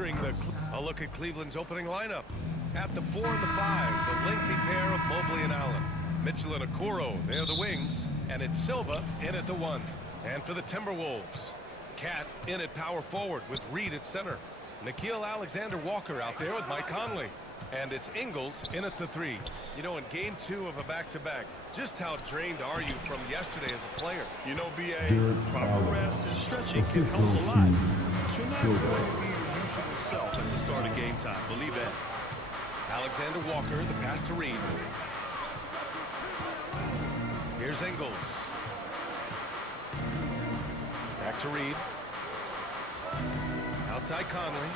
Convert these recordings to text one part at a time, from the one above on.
featuring a look at Cleveland's opening lineup. At the 4 and the 5, the lengthy pair of Mobley and Allen. Mitchell and Okoro, they're the wings. And it's Silva in at the 1. And for the Timberwolves, Cat in at power forward with Reed at center. Nickeil Alexander-Walker out there with Mike Conley. And it's Ingles in at the 3. You know, in game 2 of a back-to-back, just how drained are you from yesterday as a player? You know, B.A., proper rest and stretching can help a lot. You're not going to be your usual self at the start of game time. Believe that. Alexander-Walker, the pass to Reed. Here's Ingles. Back to Reed. Outside Conley.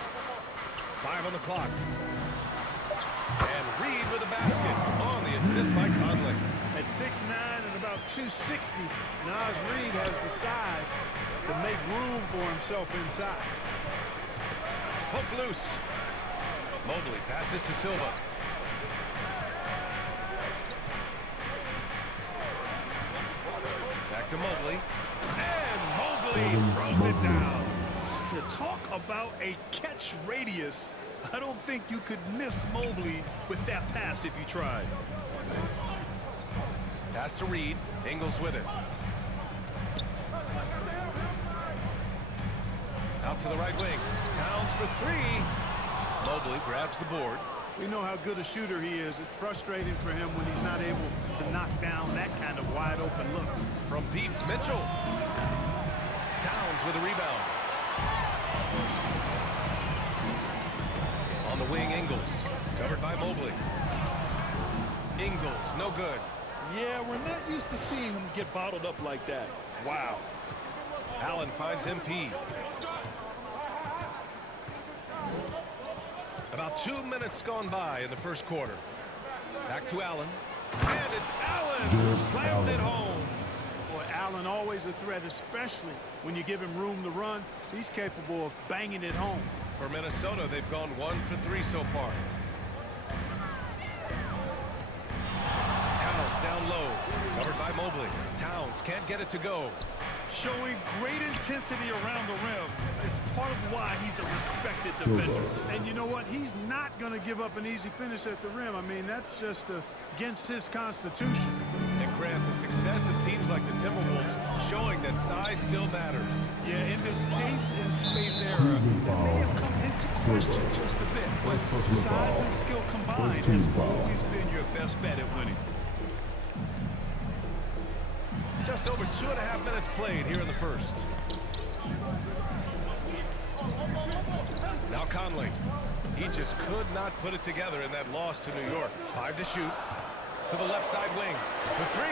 5 on the clock. And Reed with a basket on the assist by Conley. At 6'9" and about 260, Naz Reid has the size to make room for himself inside. Hook loose. Mobley passes to Silva. Back to Mobley. And Mobley throws it down. To talk about a catch radius, I don't think you could miss Mobley with that pass if you tried. Pass to Reed. Ingles with it. Out to the right wing. Towns for 3. Mobley grabs the board. We know how good a shooter he is. It's frustrating for him when he's not able to knock down that kind of wide open look. From deep, Mitchell. Towns with a rebound. On the wing, Ingles. Covered by Mobley. Ingles, no good. Yeah, we're not used to seeing him get bottled up like that. Wow. Allen finds MP. About 2 minutes gone by in the first quarter. Back to Allen. And it's Allen who slams it home. Boy, Allen always a threat, especially when you give him room to run. He's capable of banging it home. For Minnesota, they've gone 1 for 3 so far. Towns down low. Covered by Mobley. Towns can't get it to go. Showing great intensity around the rim is part of why he's a respected defender. And you know what? He's not going to give up an easy finish at the rim. I mean, that's just against his constitution. And Grant, the success of teams like the Timberwolves showing that size still matters. Yeah, in this pace and space era, that may have come into question just a bit. But size and skill combined has always been your best bet at winning. Just over 2.5 minutes played here in the first. Now Conley. He just could not put it together in that loss to New York. 5 to shoot. To the left side wing. For 3.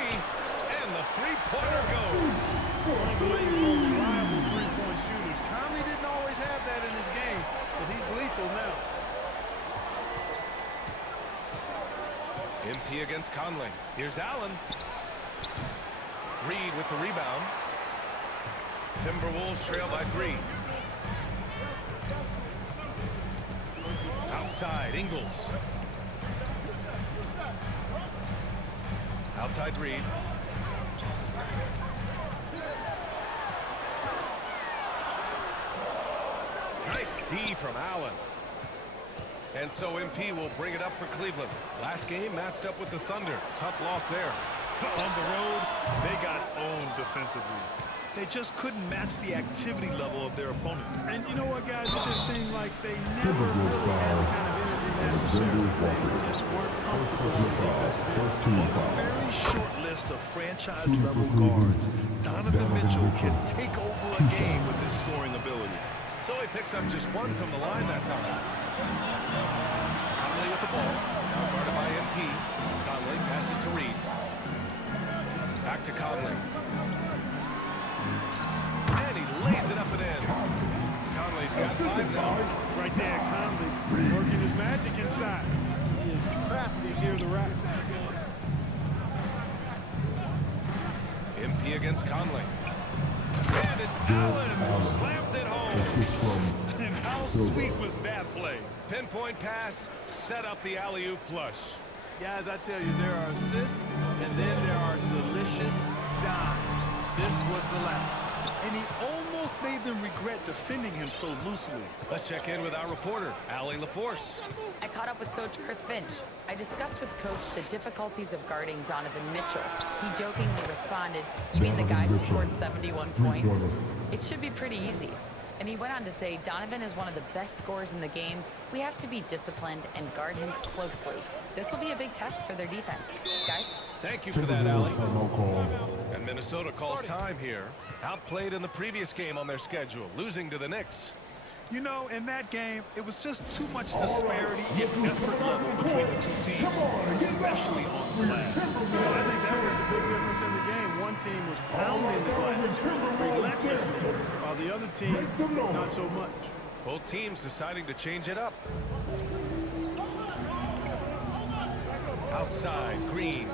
And the three-pointer goes. One of the league's more reliable three-point shooters. Conley didn't always have that in his game, but he's lethal now. MP against Conley. Here's Allen. Reed with the rebound. Timberwolves trail by 3. Outside, Ingles. Outside Reed. Nice D from Allen. And so MP will bring it up for Cleveland. Last game matched up with the Thunder. Tough loss there. On the road, they got owned defensively. They just couldn't match the activity level of their opponent. And you know what, guys? It just seemed like they never really had the kind of energy necessary. They just weren't comfortable on the defensive end. On a very short list of franchise-level guards, Donovan Mitchell can take over a game with his scoring ability. So he picks up just 1 from the line that time. Conley with the ball. Now guarded by MP. Conley passes to Reed. Back to Conley. And he lays it up and in. Conley's got 5 now. Right there, Conley working his magic inside. He is crafty near the rack. MP against Conley. And it's Allen who slams it home. And how sweet was that play? Pinpoint pass, set up the alley-oop flush. Guys, I tell you, there are assists, and then there are delicious dimes. This was the last. And he almost almost made them regret defending him so loosely. Let's check in with our reporter, Allie LaForce. I caught up with Coach Chris Finch. I discussed with Coach the difficulties of guarding Donovan Mitchell. He jokingly responded, "You mean the guy who scored 71 points? It should be pretty easy." And he went on to say, "Donovan is one of the best scorers in the game. We have to be disciplined and guard him closely. This will be a big test for their defense." Guys? Thank you for that, Allie. And Minnesota calls time here. Outplayed in the previous game on their schedule, losing to the Knicks. You know, in that game, it was just too much disparity in effort level between the two teams, especially on glass. Well, I think that was the big difference in the game. One team was pounding the glass relentlessly, while the other team, not so much. Both teams deciding to change it up. Outside, Green.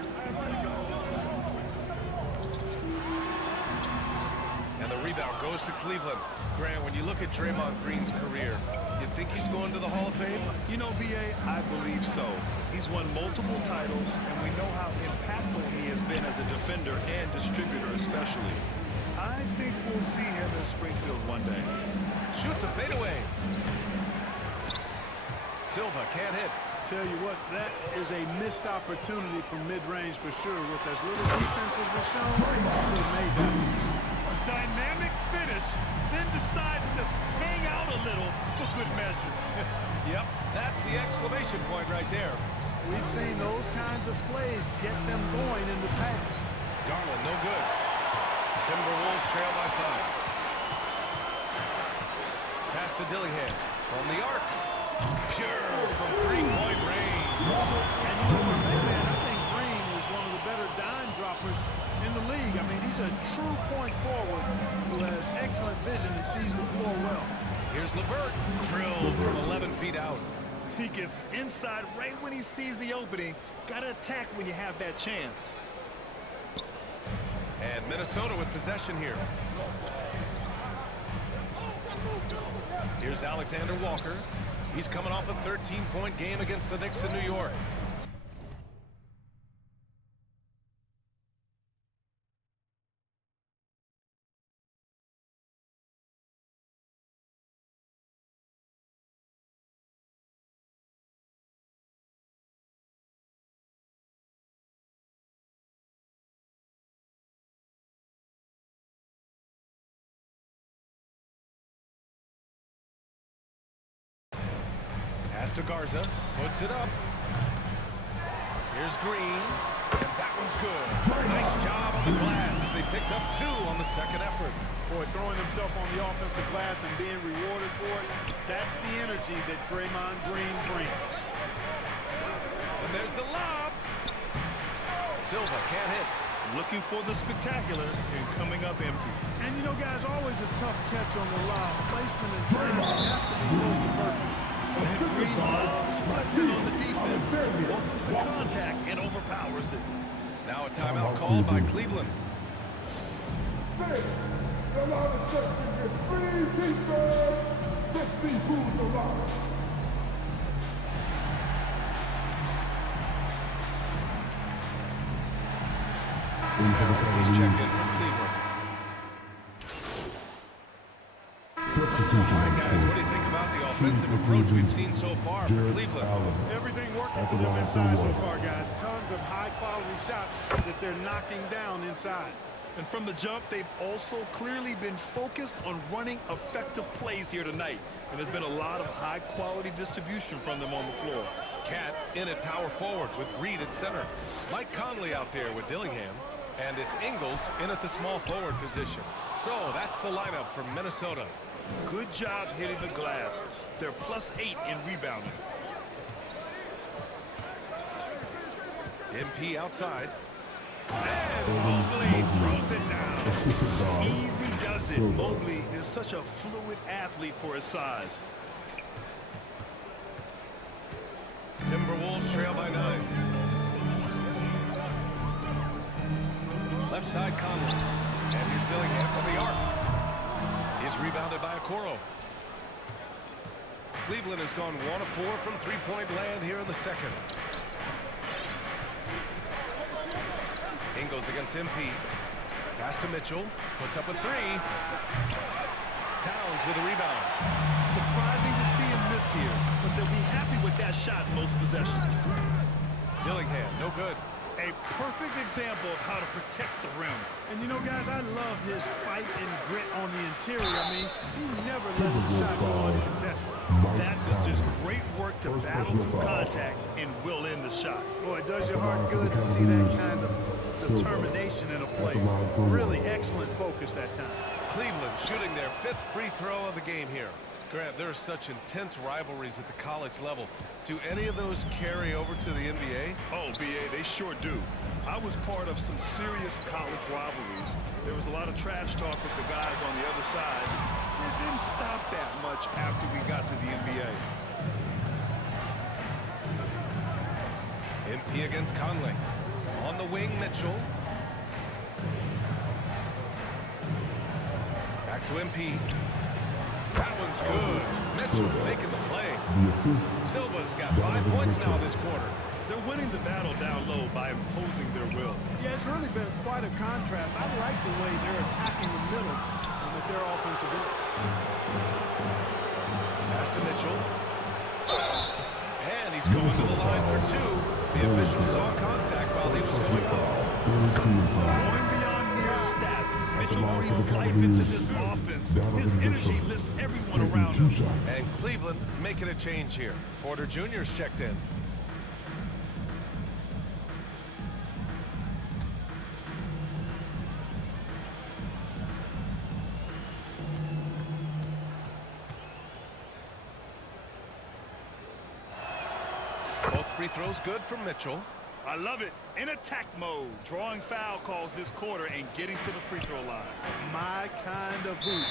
And the rebound goes to Cleveland. Grant, when you look at Draymond Green's career, you think he's going to the Hall of Fame? You know, B.A., I believe so. He's won multiple titles, and we know how impactful he has been as a defender and distributor especially. I think we'll see him in Springfield one day. Shoots a fadeaway. Silva can't hit. Tell you what, that is a missed opportunity from mid-range for sure. With as little defense as was shown, they made that. A dynamic finish, then decides to hang out a little for good measure. Yep, that's the exclamation point right there. We've seen those kinds of plays get them going in the past. Garland, no good. Timberwolves trail by 5. Pass to Dillingham from the arc. Pure from three-point range. And you know, for a big man, I think Green is one of the better dime droppers in the league. I mean, he's a true point forward who has excellent vision and sees the floor well. Here's LeVert. Drilled from 11 feet out. He gets inside right when he sees the opening. Got to attack when you have that chance. And Minnesota with possession here. Here's Alexander Walker. He's coming off a 13-point game against the Knicks in New York. Pass to Garza, puts it up. Here's Green, and that one's good. Nice job on the glass as they picked up 2 on the second effort. Boy, throwing himself on the offensive glass and being rewarded for it, that's the energy that Draymond Green brings. And there's the lob. Silva can't hit. Looking for the spectacular and coming up empty. And you know, guys, always a tough catch on the lob. Placement and timing have to be close to perfect. And Green loves flexing on the defense. Welcomes the contact and overpowers it. Now a timeout called by Cleveland. He's checked in from Cleveland. All right, guys, what do you think about the offensive approach we've seen so far from Cleveland? Everything working for them inside so far, guys. Tons of high-quality shots that they're knocking down inside. And from the jump, they've also clearly been focused on running effective plays here tonight. And there's been a lot of high-quality distribution from them on the floor. Cat in at power forward with Reed at center. Mike Conley out there with Dillingham. And it's Ingles in at the small forward position. So that's the lineup from Minnesota. Good job hitting the glass. They're +8 in rebounding. MP outside. And Mobley throws it down. Easy does it. Mobley is such a fluid athlete for his size. Timberwolves trail by 9. Left side Conley. And here's Dillingham from the arc. He's rebounded by Okoro. Cleveland has gone 1 of 4 from three-point land here in the second. Ingles against MP. Pass to Mitchell. Puts up a 3. Towns with a rebound. Surprising to see him miss here, but they'll be happy with that shot most possessions. Dillingham, no good. A perfect example of how to protect the rim. And you know, guys, I love his fight and grit on the interior. I mean, he never lets a shot go uncontested. That was just great work to battle through contact and will in the shot. Boy, it does your heart good to see that kind of determination in a play. Really excellent focus that time. Cleveland shooting their 5th free throw of the game here. Grant, there are such intense rivalries at the college level. Do any of those carry over to the NBA? Oh, B.A., they sure do. I was part of some serious college rivalries. There was a lot of trash talk with the guys on the other side. It didn't stop that much after we got to the NBA. MP against Conley. On the wing, Mitchell. Back to MP. That one's good. Mitchell making the play. Silva's got 5 points now this quarter. They're winning the battle down low by imposing their will. Yeah, it's really been quite a contrast. I like the way they're attacking the middle with their offensive end. Pass to Mitchell. And he's going to the line for 2. The official saw contact while he was going up. Going beyond mere stats, Mitchell breathes life into this offense. His energy lifts everyone around him. And Cleveland making a change here. Porter Jr.'s checked in. Both free throws good from Mitchell. I love it. In attack mode, drawing foul calls this quarter and getting to the free throw line. My kind of hoop.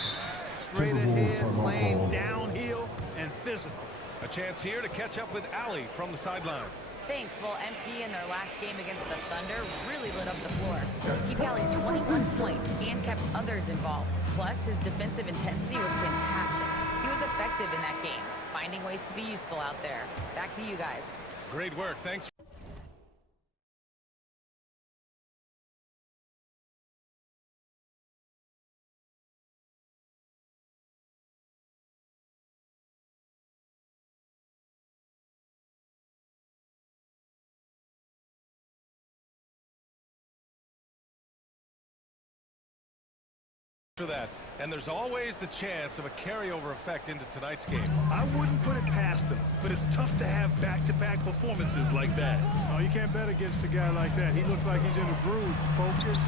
Straight ahead, playing downhill, and physical. A chance here to catch up with Allie from the sideline. Thanks. Well, MP in their last game against the Thunder really lit up the floor. He tallied 21 points and kept others involved. Plus, his defensive intensity was fantastic. He was effective in that game, finding ways to be useful out there. Back to you guys. Great work. Thanks. For that, and there's always the chance of a carryover effect into tonight's game. I wouldn't put it past him, but it's tough to have back-to-back performances like that. Oh, you can't bet against a guy like that. He looks like he's in a groove. Focus,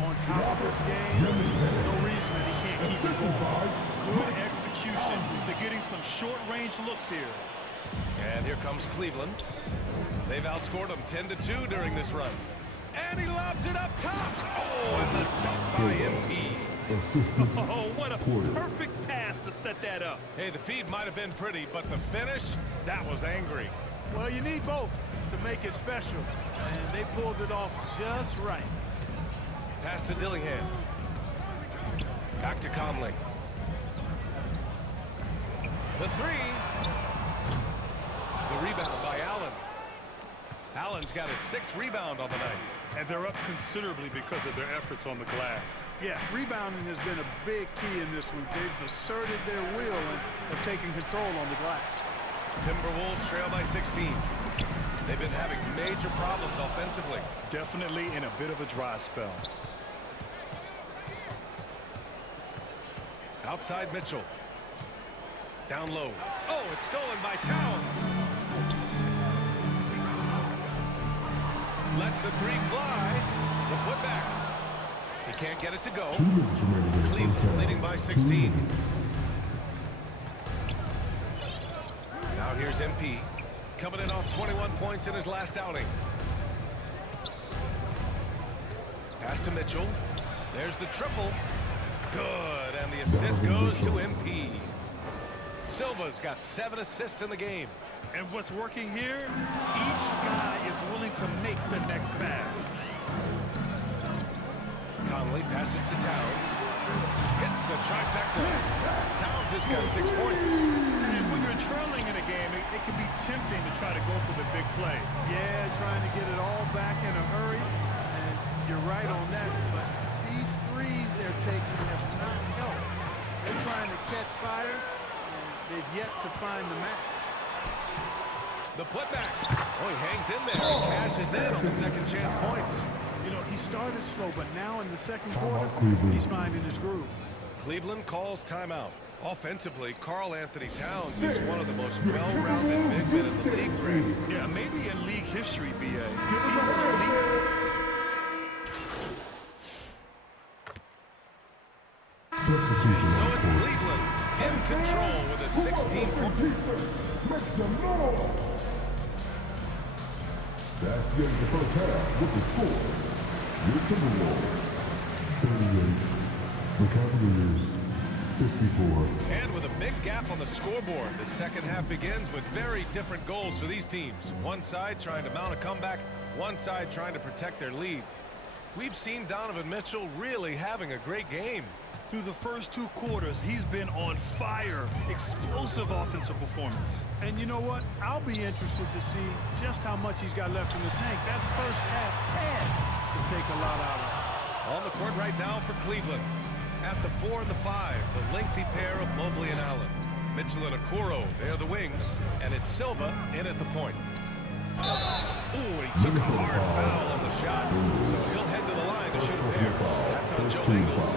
on top of his game. No reason that he can't keep it going. Good execution. They're getting some short-range looks here. And here comes Cleveland. They've outscored them 10-2 during this run. And he lobs it up top. Oh, and the dunk by MP. Oh, what a perfect pass to set that up. Hey, the feed might have been pretty, but the finish, that was angry. Well, you need both to make it special. And they pulled it off just right. Pass to Dillingham. Back to Conley. The 3. The rebound by Allen. Allen's got his 6th rebound on the night. And they're up considerably because of their efforts on the glass. Yeah, rebounding has been a big key in this one. They've asserted their will and have taken control on the glass. Timberwolves trail by 16. They've been having major problems offensively. Definitely in a bit of a dry spell. Outside Mitchell. Down low. Oh, it's stolen by Towns. Lets the 3 fly. The putback. He can't get it to go. Cleveland leading by 16. Now here's MP. Coming in off 21 points in his last outing. Pass to Mitchell. There's the triple. Good. And the assist goes to MP. Silva's got 7 assists in the game. And what's working here? Each guy is willing to make the next pass. Conley passes to Towns. Hits the trifecta. Towns has got 6 points. And when you're trailing in a game, it can be tempting to try to go for the big play. Yeah, trying to get it all back in a hurry. And you're right on that. But these threes they're taking have not helped. They're trying to catch fire, and they've yet to find the match. The putback. Oh, he hangs in there and cashes in on the second chance points. You know, he started slow, but now in the second quarter, he's finding his groove. Cleveland calls timeout. Offensively, Karl Anthony Towns is one of the most well-rounded big men in the league, Greg. Yeah, maybe in league history, B.A. He's an elite. So it's Cleveland in control with a 16-point. That's the end of the first half with the score. Your Timberwolves 38, the Cavaliers 54. And with a big gap on the scoreboard, the second half begins with very different goals for these teams. One side trying to mount a comeback, one side trying to protect their lead. We've seen Donovan Mitchell really having a great game. Through the first 2 quarters, he's been on fire. Explosive offensive performance. And you know what? I'll be interested to see just how much he's got left in the tank. That first half had to take a lot out of him. On the court right now for Cleveland. At the 4 and the 5, the lengthy pair of Mobley and Allen. Mitchell and Okoro, they're the wings. And it's Silva in at the point. Ooh, he took a hard foul on the shot. So he'll head to the line to shoot a pair. That's on Joe Ingles.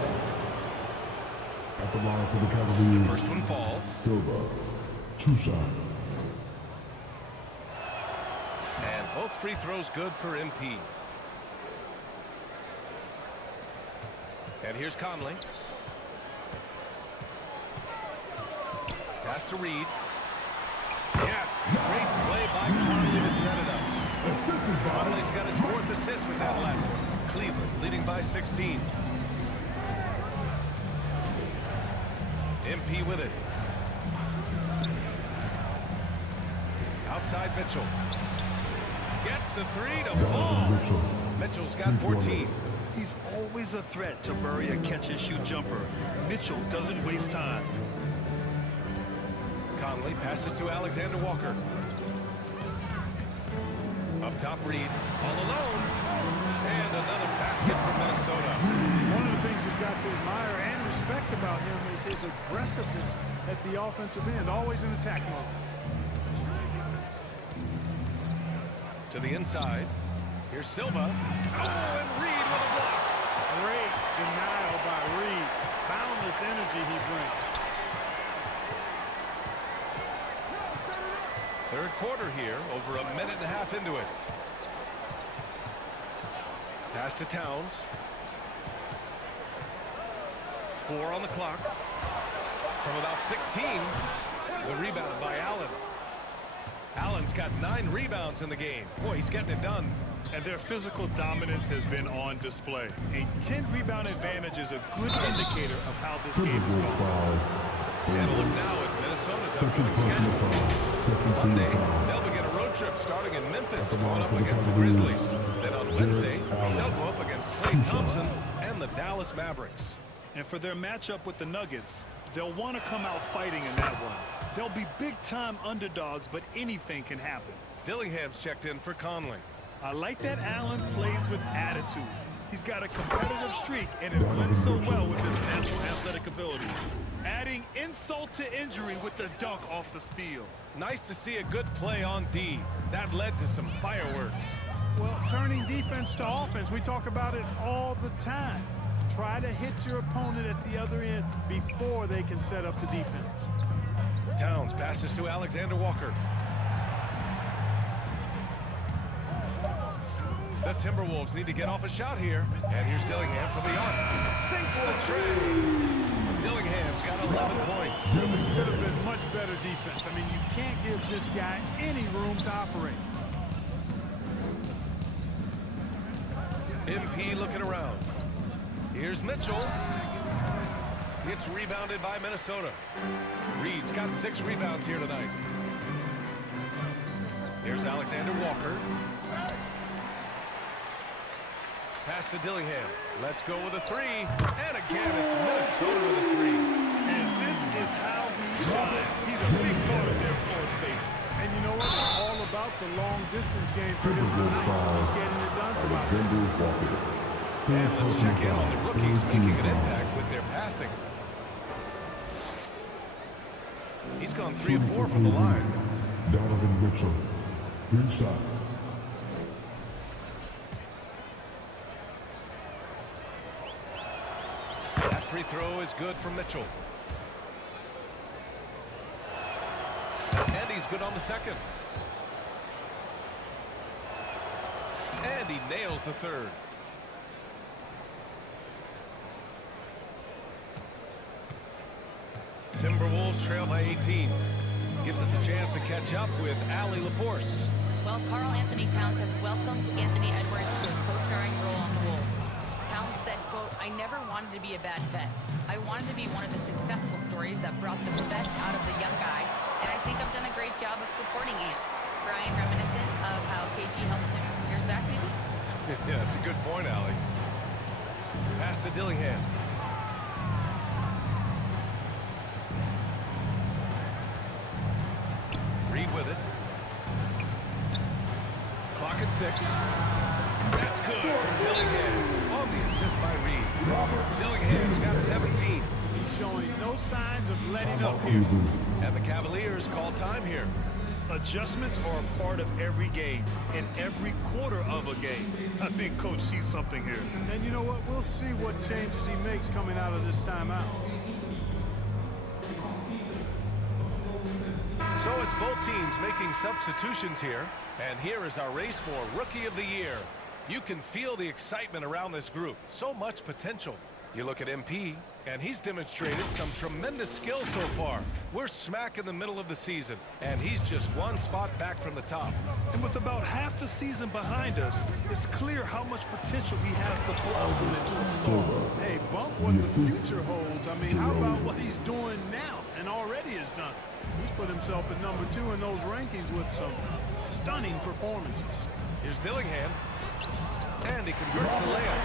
At the line for the Cavaliers. First one falls. Silva, 2 shots. And both free throws good for MP. And here's Conley. Pass to Reed. Yes, great play by Conley to set it up. Conley's got his 4th assist with that last one. Cleveland leading by 16. MP with it. Outside Mitchell. Gets the 3 to fall. Mitchell's got 14. He's always a threat to bury a catch-and-shoot jumper. Mitchell doesn't waste time. Conley passes to Alexander Walker. Up top, Reed. All alone. And another basket from Minnesota. One of the things you've got to admire and respect about him is his aggressiveness at the offensive end, always in attack mode. To the inside. Here's Silva. Oh, and Reed with a block. Great denial by Reed. Boundless energy he brings. Third quarter here, over a minute and a half into it. Pass to Towns. 4 on the clock. From about 16, the rebound by Allen. Allen's got 9 rebounds in the game. Boy, he's getting it done. And their physical dominance has been on display. A 10-rebound advantage is a good indicator of how this game is Timberwolves going. foul. And a look now at Minnesota's Second upcoming personal schedule. foul. Second Monday, team foul. they'll begin a road trip starting in Memphis, At the going line up for the against the Cavaliers, Grizzlies. Then on Wednesday, Allen. they'll go up against Klay Thompson and the Dallas Mavericks. And for their matchup with the Nuggets, they'll want to come out fighting in that one. They'll be big-time underdogs, but anything can happen. Dillingham's checked in for Conley. I like that Allen plays with attitude. He's got a competitive streak, and it blends so well with his natural athletic abilities. Adding insult to injury with the dunk off the steal. Nice to see a good play on D. That led to some fireworks. Well, turning defense to offense, we talk about it all the time. Try to hit your opponent at the other end before they can set up the defense. Towns passes to Alexander Walker. The Timberwolves need to get off a shot here. And here's Dillingham from the arc. Sinks the tray. Dillingham's got 11 points. Could have been much better defense. I mean, you can't give this guy any room to operate. MP looking around. Here's Mitchell. Gets rebounded by Minnesota. Reed's got 6 rebounds here tonight. Here's Alexander Walker. Pass to Dillingham. Let's go with a 3. And again, it's Minnesota with a 3. And this is how he shines. He's a big part of their floor space. And you know what? It's all about the long-distance game for him Timberwolves tonight. foul. He's getting it done from out there. Alexander Walker. And let's check in on the rookies Third making team an foul. impact with their passing. He's gone 3 of 4 from the line. Donovan Mitchell, 3 shots. That free throw is good for Mitchell. And he's good on the second. And he nails the third. Timberwolves trail by 18. Gives us a chance to catch up with Allie LaForce. Well, Karl Anthony Towns has welcomed Anthony Edwards to a co-starring role on the Wolves. Towns said, quote, "I never wanted to be a bad vet. I wanted to be one of the successful stories that brought the best out of the young guy, and I think I've done a great job of supporting Ant." Brian, reminiscent of how KG helped him years back, maybe? Yeah, that's a good point, Allie. Pass to Dillingham. Reed with it. Clock at 6. That's good from Dillingham. On the assist by Reed. Dillingham's got 17. He's showing no signs of letting up here. And the Cavaliers call time here. Adjustments are a part of every game, and every quarter of a game. I think Coach sees something here. And you know what? We'll see what changes he makes coming out of this timeout. So it's both teams making substitutions here. And here is our race for Rookie of the Year. You can feel the excitement around this group. So much potential. You look at MP, and he's demonstrated some tremendous skill so far. We're smack in the middle of the season, and he's just one spot back from the top. And with about half the season behind us, it's clear how much potential he has to blossom into a star. Hey, bump what the future holds. I mean, how about what he's doing now and already has done? He's put himself at number 2 in those rankings with some stunning performances. Here's Dillingham. And he converts the layup.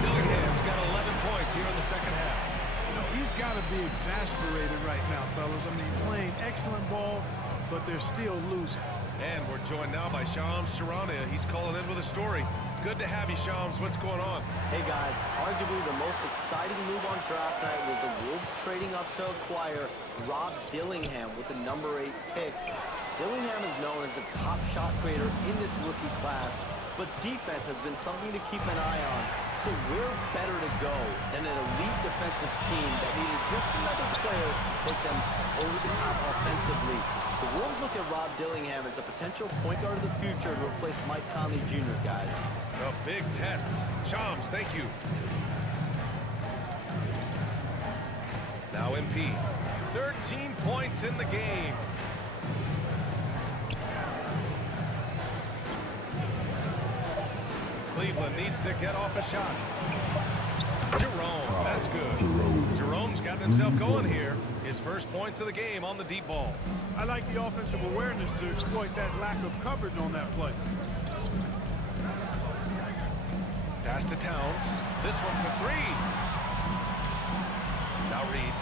Dillingham's got 11 points here in the second half. You know, he's got to be exasperated right now, fellas. I mean, playing excellent ball, but they're still losing. And we're joined now by Shams Charania. He's calling in with a story. Good to have you, Shams. What's going on? Hey guys, arguably the most exciting move on draft night was the Wolves trading up to acquire Rob Dillingham with the number 8 pick. Dillingham is known as the top shot creator in this rookie class, but defense has been something to keep an eye on. So we're better to go than an elite defensive team that needed just another player to take them over the top offensively. The Wolves look at Rob Dillingham as a potential point guard of the future to replace Mike Conley Jr., guys. A big test. Shams, thank you. Now MP. 13 points in the game. Cleveland needs to get off a shot. Jerome, that's good. Jerome's gotten himself going here. His first points of the game on the deep ball. I like the offensive awareness to exploit that lack of coverage on that play. Pass to Towns. This one for 3. Now Reed.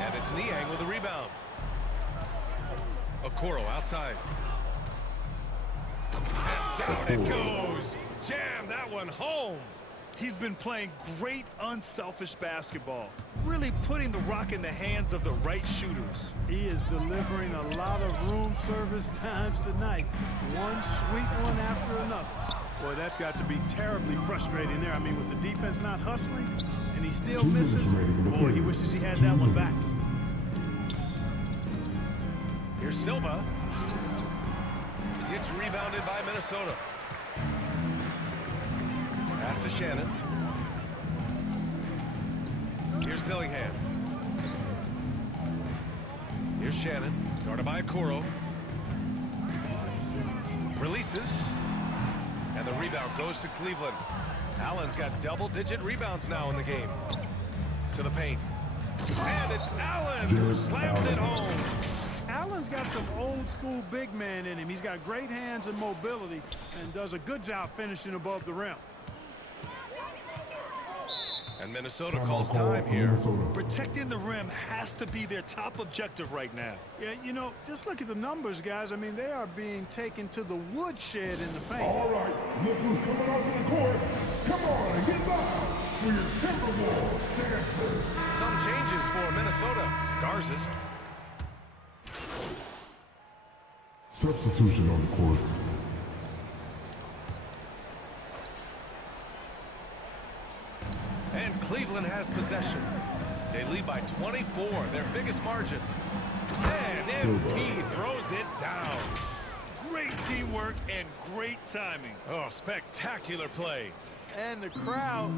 And it's Niang with the rebound. Okoro outside. And down it goes. Jam that one home. He's been playing great, unselfish basketball, really putting the rock in the hands of the right shooters. He is delivering a lot of room service times tonight. One sweet one after another. Boy, that's got to be terribly frustrating there. I mean, with the defense not hustling, and he still misses. Boy, he wishes he had that one back. Here's Silva. It's rebounded by Minnesota. Pass to Shannon. Here's Dillingham. Here's Shannon. Guarded by Okoro. Releases. And the rebound goes to Cleveland. Allen's got double-digit rebounds now in the game. To the paint. And it's Allen who slams it home. Allen's got some old-school big man in him. He's got great hands and mobility and does a good job finishing above the rim. And Minnesota calls time here. Protecting the rim has to be their top objective right now. Yeah, you know, just look at the numbers, guys. I mean, they are being taken to the woodshed in the paint. All right, look who's coming onto the court. Come on and get loud for your Timberwolves dancer. Some changes for Minnesota. Garza's. Substitution on the court. And Cleveland has possession. They lead by 24, their biggest margin. And MP throws it down. Great teamwork and great timing. Oh, spectacular play. And the crowd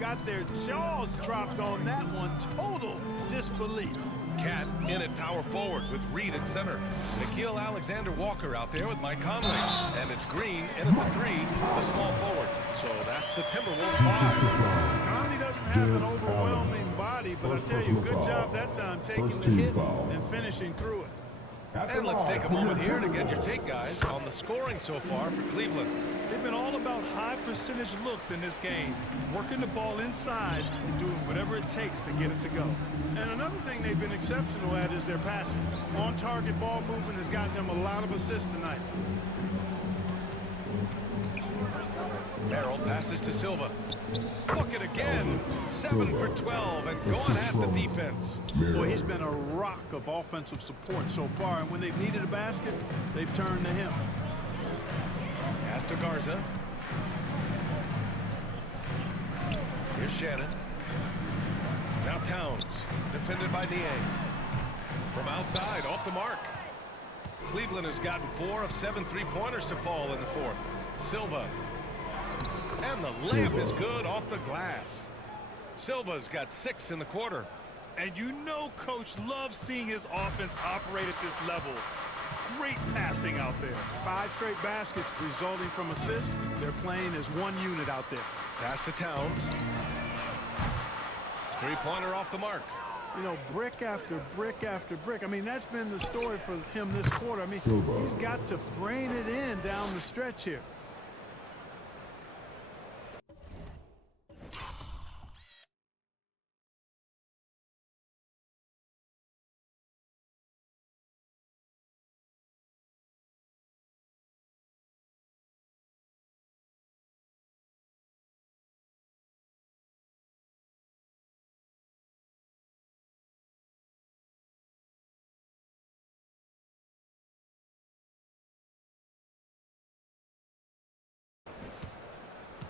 got their jaws dropped on that one. Total disbelief. Cat in at power forward with Reed at center. Nikhil Alexander-Walker out there with Mike Conley. And it's Green in at the 3, the small forward. So that's the Timberwolves 5. Conley doesn't have an overwhelming body, but I tell you, good job that time taking the hit and finishing through it. And let's take a moment here to get your take, guys, on the scoring so far for Cleveland. They've been all about high percentage looks in this game, working the ball inside and doing whatever it takes to get it to go. And another thing they've been exceptional at is their passing. On-target ball movement has gotten them a lot of assists tonight. Merrill passes to Silva. Look at again. 7 for 12 and going at the defense. Boy, he's been a rock of offensive support so far, and when they've needed a basket, they've turned to him. Pass to Garza. Here's Shannon. Now Towns, defended by Niang. From outside, off the mark. Cleveland has gotten 4 of 7 three-pointers to fall in the fourth. Silva. And the layup is good off the glass. Silva's got 6 in the quarter. And you know Coach loves seeing his offense operate at this level. Great passing out there. 5 straight baskets resulting from assists. They're playing as one unit out there. Pass to Towns. Three-pointer off the mark. You know, brick after brick after brick. I mean, that's been the story for him this quarter. I mean, he's got to brain it in down the stretch here.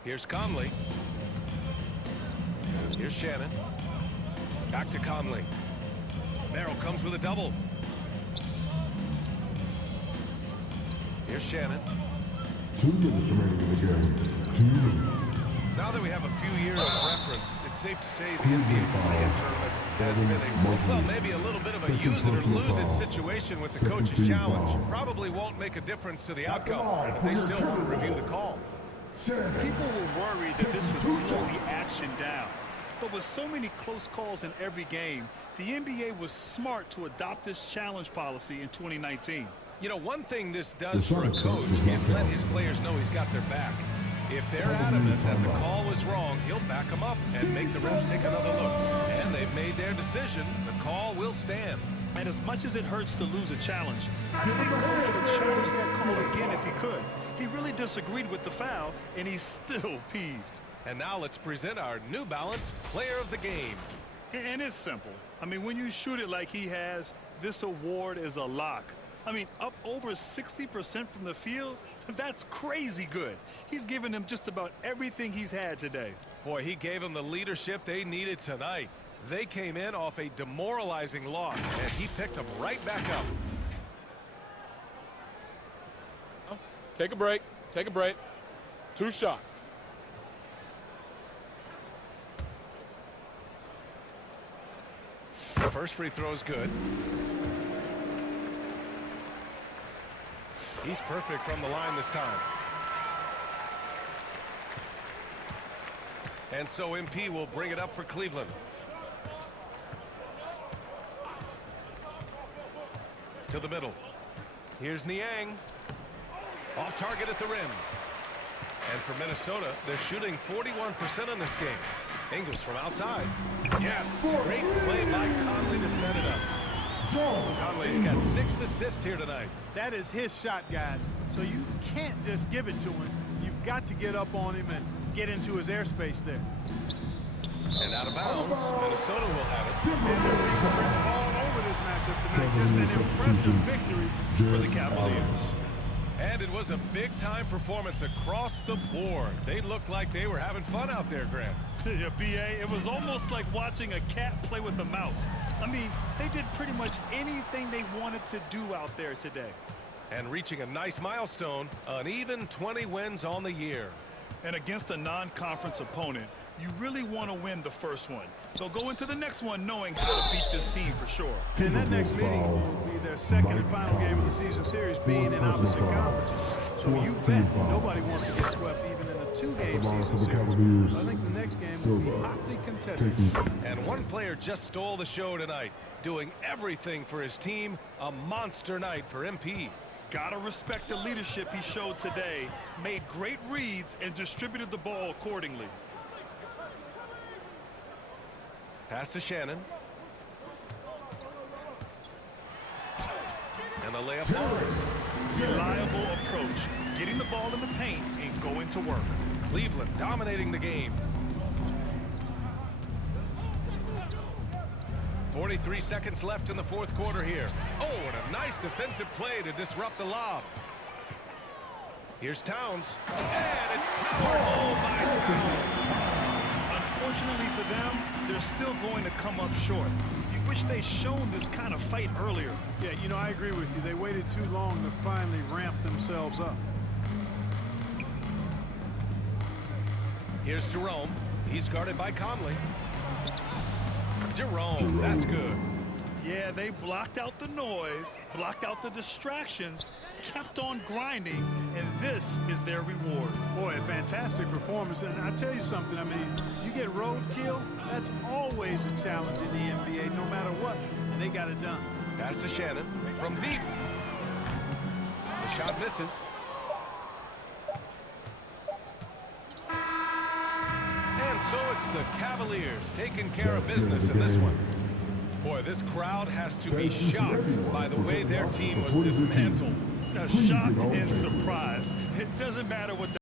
Here's Conley. Here's Shannon. Back to Conley. Merrill comes with a double. Here's Shannon. 2 minutes remaining in the game. 2 minutes. Now that we have a few years of reference, it's safe to say the NBA play-in tournament has been well, maybe a little bit of a use it or lose it situation with the coach's challenge. Probably won't make a difference to the outcome, but they still want to review the call. People were worried that this would slow the action down. But with so many close calls in every game, the NBA was smart to adopt this challenge policy in 2019. You know, one thing this does for a coach is let his players know he's got their back. If they're adamant that the call was wrong, he'll back them up and make the refs take another look. And they've made their decision. The call will stand. And as much as it hurts to lose a challenge, I think Coach would challenge that call again if he could. He really disagreed with the foul, and he's still peeved. And now let's present our New Balance Player of the Game. And it's simple. I mean, when you shoot it like he has, this award is a lock. I mean, up over 60% from the field, that's crazy good. He's given them just about everything he's had today. Boy, he gave them the leadership they needed tonight. They came in off a demoralizing loss, and he picked them right back up. Take a break. Take a break. 2 shots. First free throw is good. He's perfect from the line this time. And so MP will bring it up for Cleveland. To the middle. Here's Niang. Off target at the rim. And for Minnesota, they're shooting 41% in this game. Ingles from outside. Yes, great play by Conley to set it up. Conley's got 6 assists here tonight. That is his shot, guys. So you can't just give it to him. You've got to get up on him and get into his airspace there. And out of bounds, Minnesota will have it. And they're all over narrative tonight. Just an impressive victory for the Cavaliers. And it was a big-time performance across the board. They looked like they were having fun out there, Grant. Yeah, B.A., it was almost like watching a cat play with a mouse. I mean, they did pretty much anything they wanted to do out there today. And reaching a nice milestone, an even 20 wins on the year. And against a non-conference opponent, you really want to win the first one. So go into the next one knowing how to beat this team for sure. And that next meeting will be their second and final game of the season series, being in opposite conferences. So you bet nobody wants to get swept even in a 2-game season series. I think the next game will be hotly contested. And one player just stole the show tonight, doing everything for his team. A monster night for MP. Gotta respect the leadership he showed today. Made great reads and distributed the ball accordingly. Pass to Shannon. And the layup falls. Reliable approach. Getting the ball in the paint and going to work. Cleveland dominating the game. 43 seconds left in the fourth quarter here. Oh, and a nice defensive play to disrupt the lob. Here's Towns. And it's powered home by Towns. Unfortunately for them, they're still going to come up short. You wish they'd shown this kind of fight earlier. Yeah, you know, I agree with you. They waited too long to finally ramp themselves up. Here's Jerome. He's guarded by Conley. Jerome, that's good. Yeah, they blocked out the noise, blocked out the distractions, kept on grinding, and this is their reward. Boy, a fantastic performance. And I tell you something, I mean, you get roadkill, that's always a challenge in the NBA, no matter what. And they got it done. Pass to Shannon from deep. The shot misses. And so it's the Cavaliers taking care of business in this one. Boy, this crowd has to be shocked by the way their team was dismantled. Shocked and surprised. It doesn't matter what